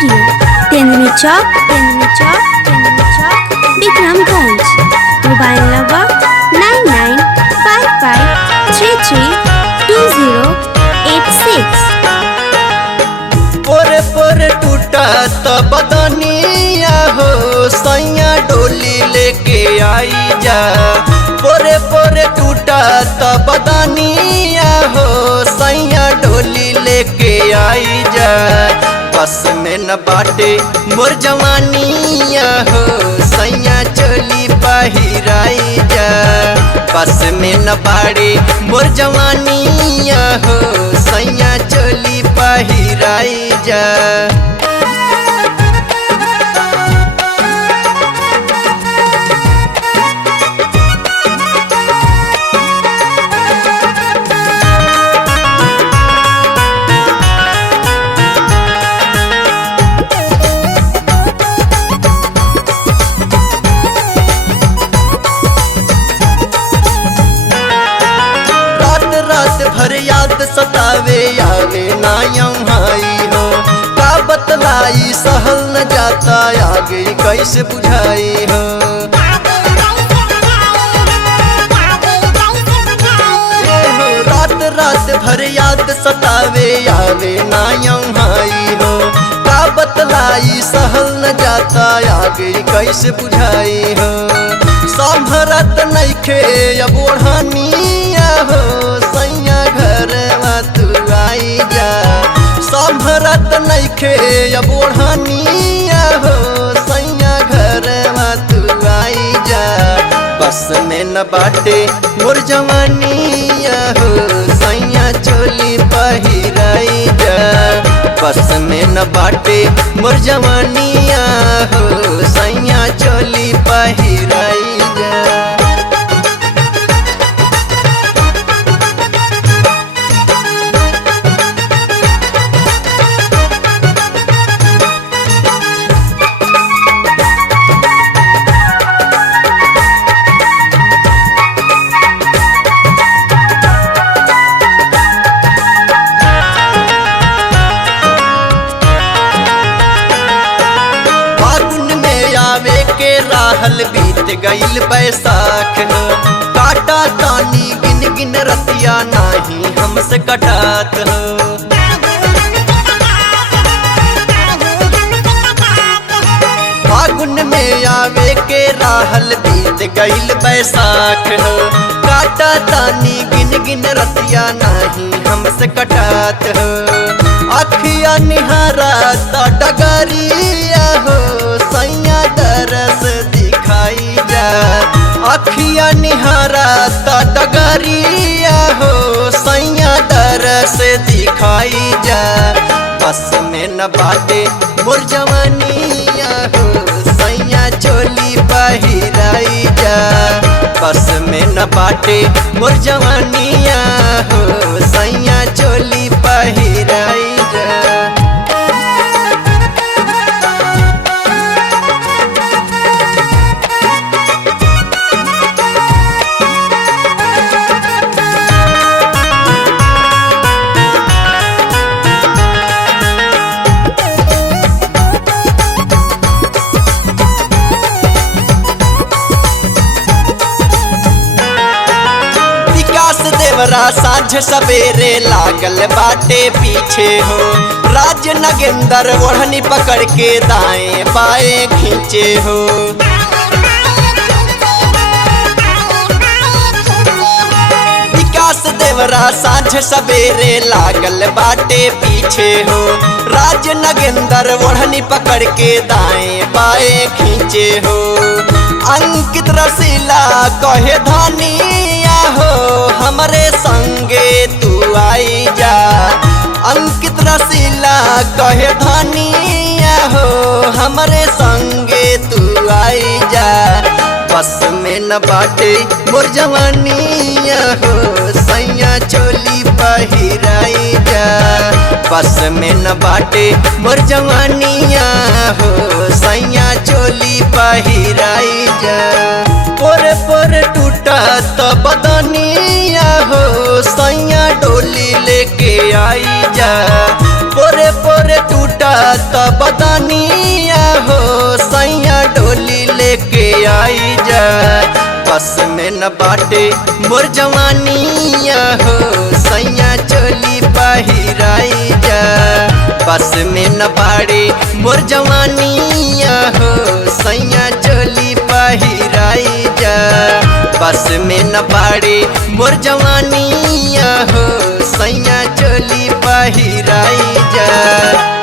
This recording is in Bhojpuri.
Studio Tenduni Chowk Vikramganj. Mobile number 9955332086। पोरे पोरे टूटा त बदनिया हो सैया डोली लेके आई जा। पोरे पोरे टूटा त बदनिया हो सैया डोली लेके आई जा। बस में न बाटे मोर जवानिया हो सैया चोली पहिराई जा। बस में न बाड़े मोर जवानिया हो सैया चोली पहिराई जा। रात भर याद सतावे आवे ना यम्हाई हो। का बतलाई सहल न जाता आगे कैसे बुझाई हो। रात रात भर याद सतावे आवे ना यम्हाई हो। का बतलाई सहल न जाता आगे कैसे बुझाई हो। संभरत नइखे अब ओढ़निया हो सैया घर तू आई जा। संभरत नइखे अब ओढ़निया हो सैया घर तू आई जा। बस में न बाटे मोर जवानिया हो सैया चोली पहिराई जा। बस में न बाटे मोर जवानिया हो सैया चोली पहिराई जा। राहल बीत गईल बैसाख हो। काटा तानी गिन गिन रतिया नाही हमसे कटात हो। फागुन में आवे के राहल बीत गईल बैसाख हो। काटा तानी गिन गिन रतिया नाही हमसे कटात हो। अखिया निहारा ता डगरिया हो सैया दरस दिखाई जा। अखिया निहारा ता डगरिया हो सैया दरस दिखाई जा। बस में न बाटे मोर जवानिया हो सैया चोली पहिराई जा। बस में न बाटे मोर जवानिया हो सैया चोली पहिराई जा। देवरा साँझ सवेरे लागल बाटे पीछे हो। राज नगेंदर ओढ़नी पकड़ के दाएं बाएं खींचे हो। विकास देवरा साँझ सवेरे लागल बाटे पीछे हो। राज नगेंदर ओढ़नी पकड़ के दाएं बाएं खींचे हो। अंकित रसीला कहे धानिया हो हमरे संगे तू आई जा। अंकित रसीला कहे धानिया हो हमरे संगे तू आई जा। बस में न बाटे मोर जवानिया हो सैया चोली पहिराई जा। बस में न बाटे मोर जवानिया हो सैया चोली पहिराई जा। पोरे पोरे टूटा त बदनिया हो सैया डोली लेके आई जा। पोरे पोरे टूटा त बदनिया जवानिया हो सैया डोली लेके आई जा। बस में न बाटे मोर जवानिया हो सैया चोली पहिराई जा। बस में न बाड़े मोर जवानिया हो सैया चोली पहिराई जा। बस में न बाड़े मोर जवानिया हो सैया चोली पहिराई जा।